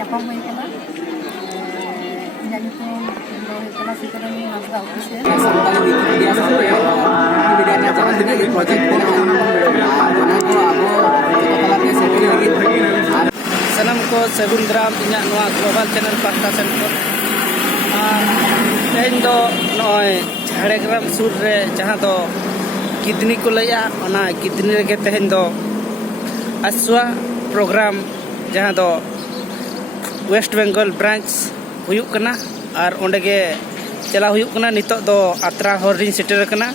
nyapam huई kana inyak nyutum do huई kana Sitorani Hasda official Santali Wikipedia sampai Wikipedia nya jangan tidak di project ko karena ko abo kepala setting lagi sanam ko sagun daram inyak noa global channel pakta sen ko tehin do noy Jhargram sur re jahan do kidney ko laya ona kidney rege tehin do aswa program jahan do West Bengal branch huyuk kana ar onde ge चला हुयुक कना नितोग दो आत्रा हरिन shutter कना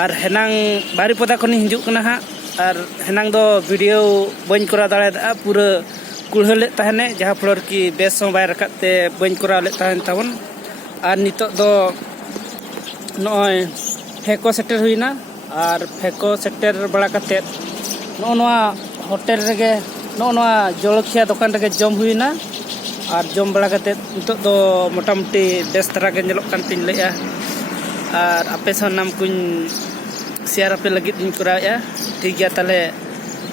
और हेनांग बारीपदा खनि हिजुक कना हा और हेनांग दो वीडियो बन करा दाड़ा पूरा कुड़हले तहने जहाँ फ्लोर की बेस बाय रकाते बन करा ले तहन तबन और नितोग दो नय फेको सेटर हुइना और फेको सेटर बड़ा कते नोआ होटल रेगे नोआ जलखिया दुकान रेगे जम हुइना और जम बड़ा करते नितोग दो मोटामुटी बेस तरह के नेलोग कान तिन लेया और आपे सा नाम कुन शेयर आपे लगित इन कराया ठीक गया ताले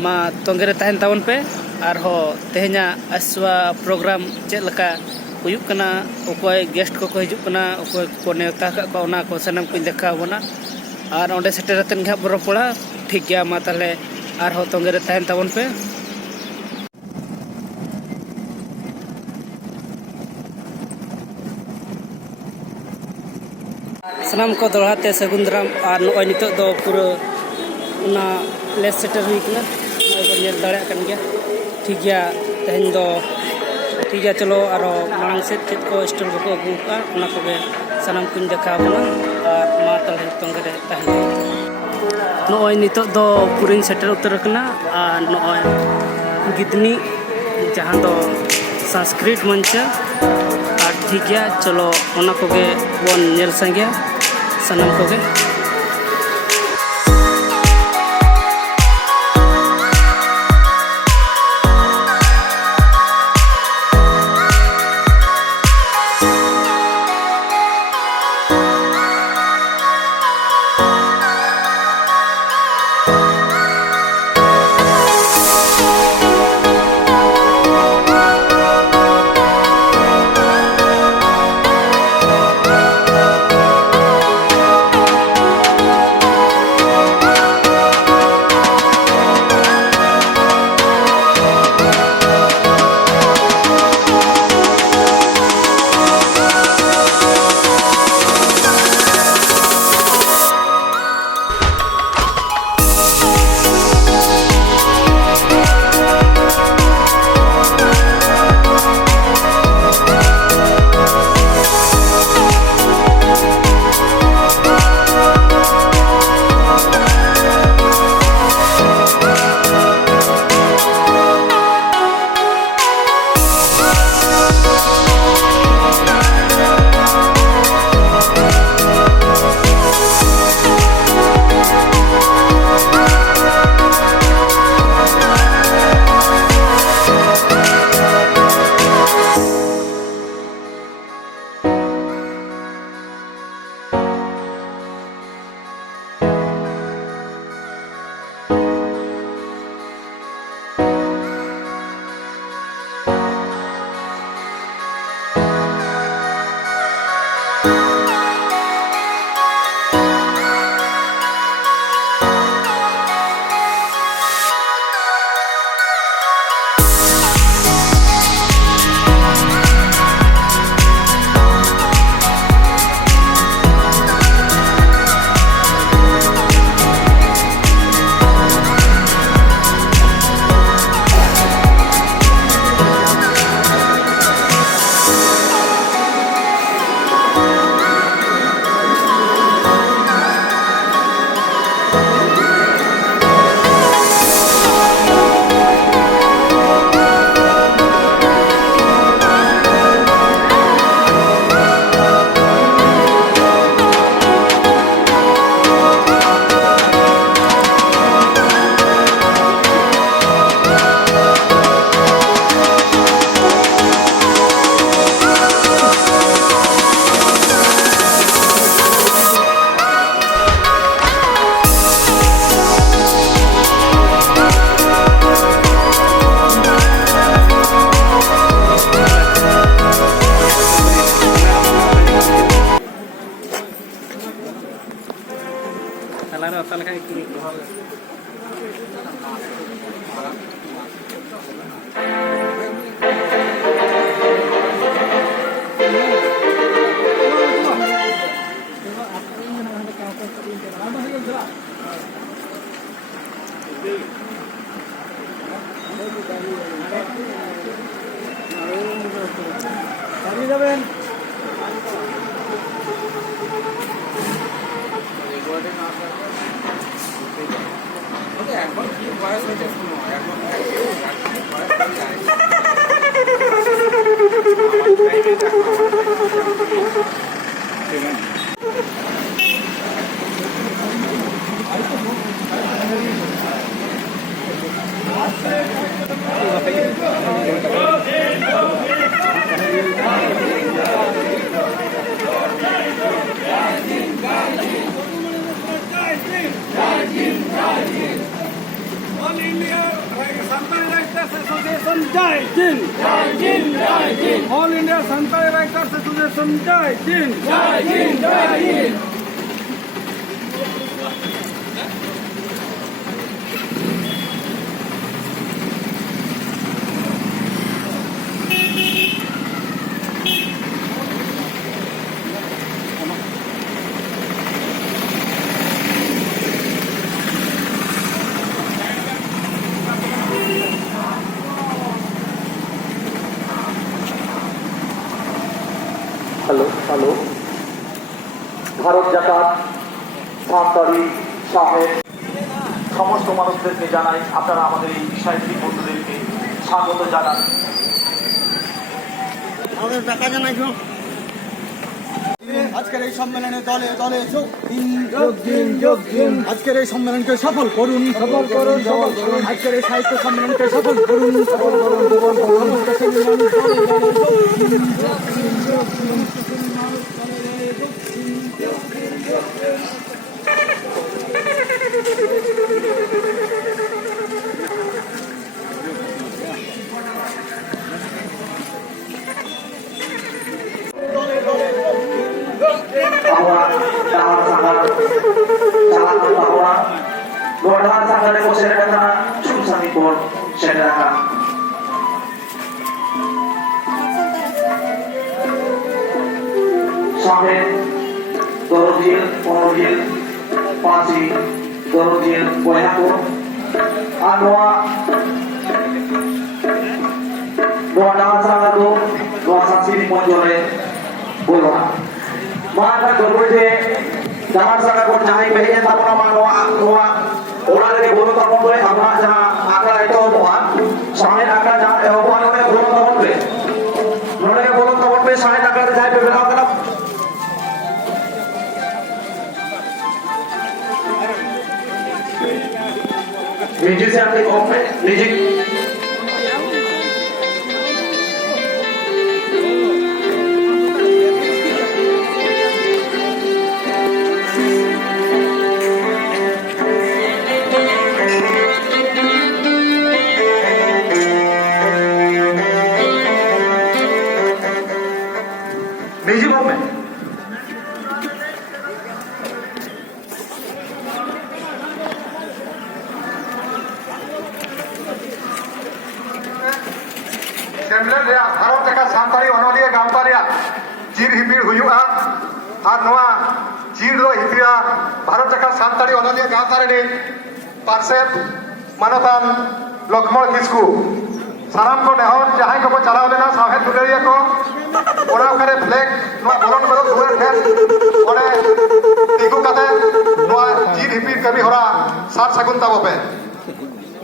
मा तोंगे रे तहन तावन पे और हो तेहना असवा प्रोग्राम चेक लका हुयुक कना ओकोय गेस्ट को हिजुक कना ओकोय को नेवता का को ओना को सनम कुन देखा होना और ओंडे सेटरतन घा बरो पड़ा ठीक गया मा ताले और हो तोंगे रे तहन तावन पे सनाम को दोड़ाते सगुंदराम और नॉय नितो दो पूरा उना लेस सेटर हुई कना नॉय को नेल दाड़ा कन गया ठीक गया तेहन दो ठीक गया चलो और मांग से चेत को स्टॉल को अगू का उना को बे सनाम कुन देखा बना और मा तले तोंगे तहन नॉय नितो दो पूरिन सेटर उतर कना और नॉय गिदनी जहां दो संस्कृत मंच और ठीक गया चलो उना को बे वन नेल संगे सनम को गे All India Santai Writers Association Jai Hind. Jai Hind, Jai Hind. All India Santai Writers Association Jai Hind. Jai Hind, Jai Hind. Hello hello Bharat জাকাত সাঁওতালি সাহেব সমস্ত মানুষদেরকে জানাই, আপনারা আমাদের এই সাহিত্যিক বন্ধুদেরকে স্বাগত জানান। আজকের এই সম্মেলনে দলে দলে যোগ দিন, যোগ দিন, যোগ দিন। আজকের এই সম্মেলনকে সফল করুন, সফল করুন, সফল করুন। আজকের এই সাহিত্য সম্মেলনকে সফল করুন, সফল করুন, সফল করুন। সমস্ত শ্রেণীর মানুষ দলে দলে যোগ দিন, যোগ দিন, যোগ দিন। সমস্ত শ্রেণীর মানুষ দলে দলে যোগ দিন, যোগ দিন, যোগ দিন। bahwa Gordhan Sangare ko Serekata Susangipur Sereka Sahib Dorojil Porojil Pasi Dorojil Boyapur Anwa Gordhan Sangare Dua saksi di Ponjore Bola maka berbeda jangan sangat percaya bahaya tak pernah manusia orang dari bulu tak boleh apa jangan akal itu omongan sampai akal jangan omongan oleh bulu tak boleh oleh bulu tak boleh sampai akal terjadi beberapa kali Niji siapa yang open Niji निजी भाव में seminar रे भारत जगह सानताली अनलिया गांवता रे चीर हिपीर हुयुआ और नवा चीर दो हिपीरा भारत जगह सानताली अनलिया गांवता रे पार्सेट मानतान लक्ष्मण किस्कू साराम को नेहर जहां को चलाव लेना साहेब दुलेरिया को ओरा करे फ्लैग नवा बोलन बदल दुवर फेर ओरे तिगु काते नवा जीर हिपीर कमी होरा सार सगुन ताबे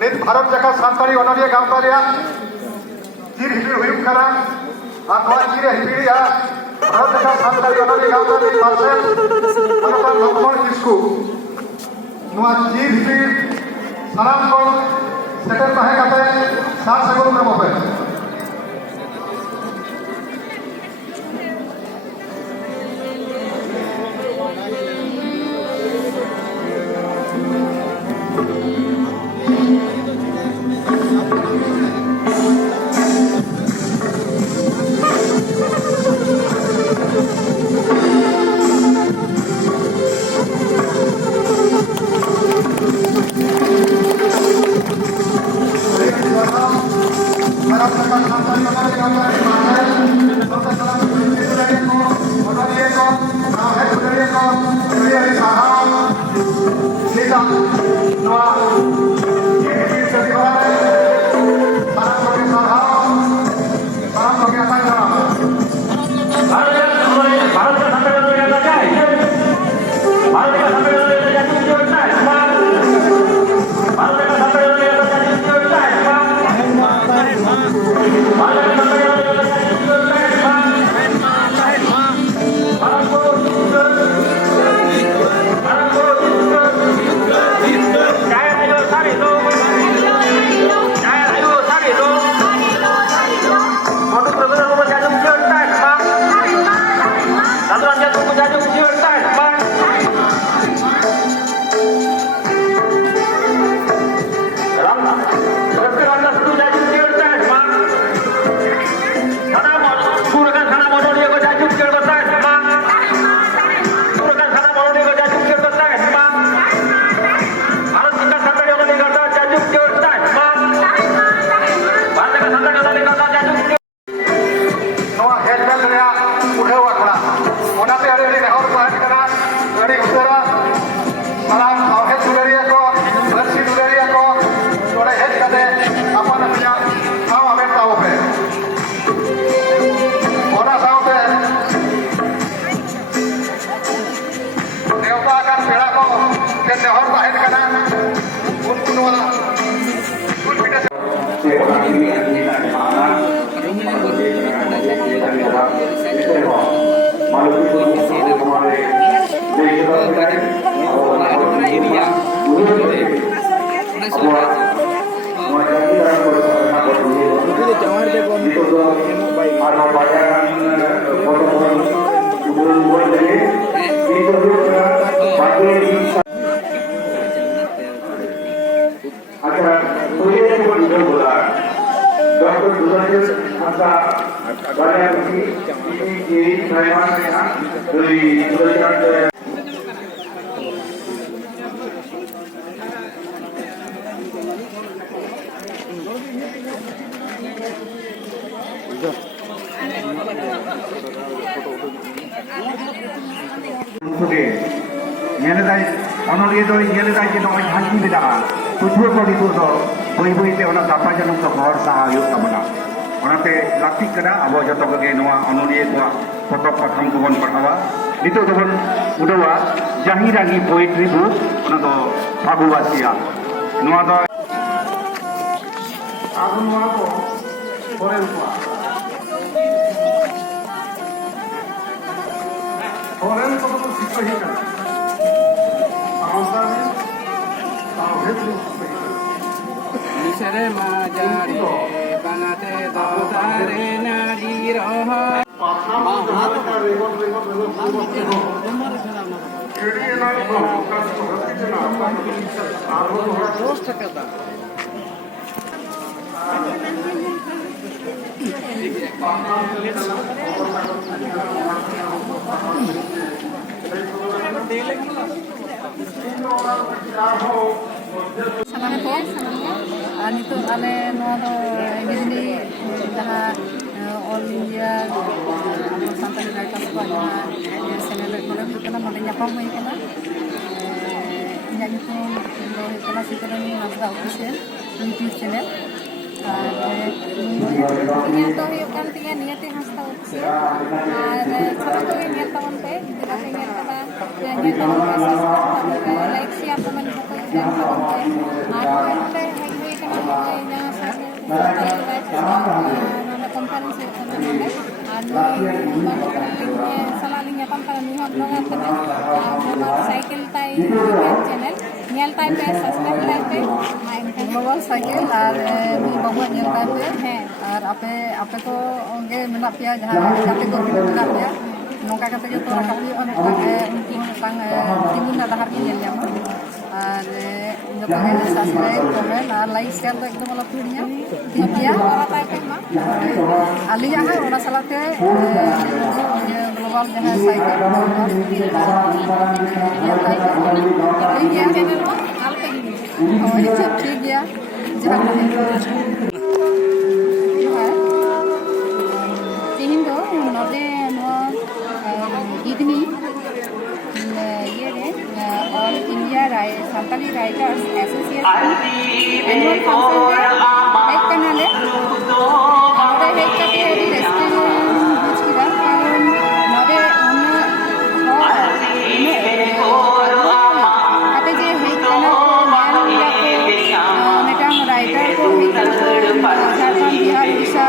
नित भारत जगह सानताली अनलिया गांवता रे जीर हिपीर हुयुम करा आ नवा जीर हिपीरिया भारत जगह सानताली अनलिया गांवता रे पार्सेल मनता लक्ष्मण किस्कू नवा जीर हिपीर साराम को सेटल ताहे काते सार सगुन ताबे Bharat orang ini tidak semangat, malu itu kemarin Nyelesai, orang itu nyelesai je nak haji beda. Tujuh kali itu so, bui-bui te orang dapat je nak sekolah sahayuk kamera. Orang te latih kena, abo jatuh ke noa orang itu foto patung tuan perhawa. Itu tuan udah jahir lagi poetry book, orang tu Bhaguwasia. Noa tu, aku noa tu, orang tu. Orang tu tu siswa hidup. Nisare majari banate dotare nari roha. Sangat po, nito ale no do gini dah all India abo Santali Writers ko na channel ko lang kita na maganya pa mo ikana nyanyi ko do ikana sikarani Hasda official YouTube channel ini to huyuk kan tinga niyate Hasda official chalo ko ngel tawon pe dila ngel kata ngel tawon pe like share comment ko dan tawon pe ante hai kana nya konferensi salalinya pamparan nihat banget cycle tay channel nyel tay pe subscribe tay pe main kan bawa cycle ar di bawa nyel tay pe hai ar ape ko onge menap ya jahan kate ko menap ya nongka kate jo to rakap ni on unki tang timun na dahar ni nyel nyam ar jotoge subscribe comment ar like share to ekdom ala purinya dia ora tay pe ma alia hai ora salate global jahan cycle ya channel ma al pe ni oh itu ठीक है jahan tihin do node no idni ye re all India Santali Writers Association annual function ek kanale node ek kate edi restaurant buchira karon node ate je hei kana metang writer ko hei kana Jharkhand Bihar Odisha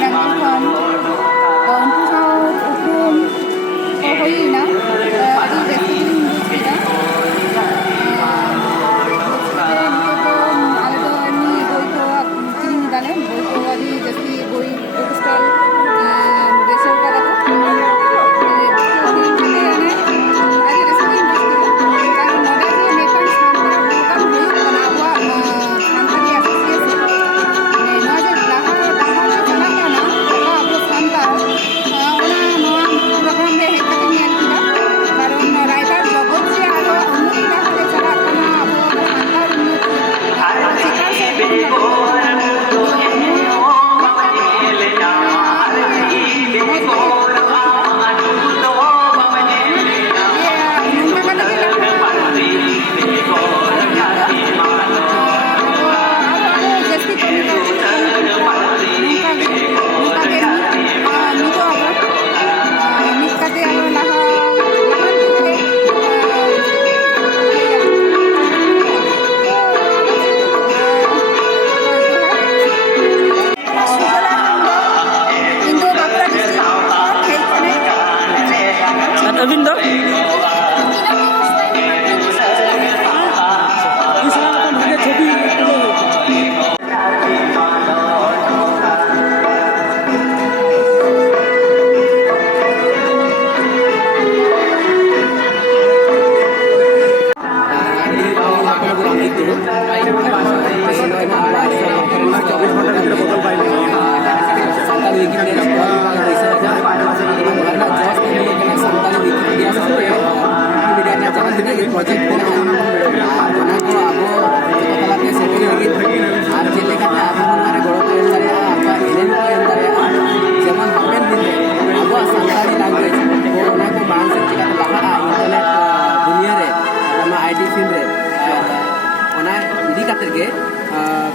Bengal khan unku sao uprum ko hoina adi restaurant buchira ale do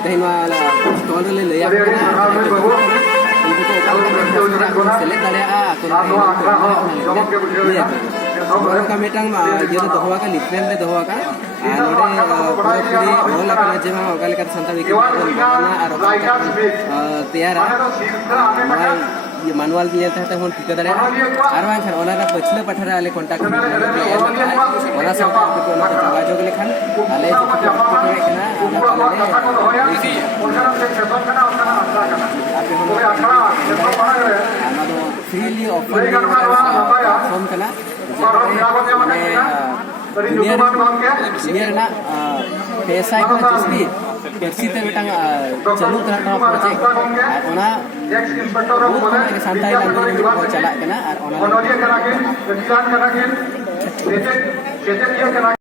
तेहन stall रे लैया select दाड़ा mitten ये दोहवा का leaflet रे दोहवा का पूरा पूरी होल अपना जे ओका लेका संताली के तैयार ये मानुअल के तहत हम टिका दाड़ा आर बांग खान ओना पछले पठारे आले कांटेक्ट ओना सब को ओना जोगाजोग लेखान आले फ्रीली ऑफर प्लेटफॉर्म करना सीनियर ना पैसा को जस्ती पेप्सी ते बेटा चालू करना प्रोजेक्ट ओना सांताई लैंग्वेज में चला करना और ओना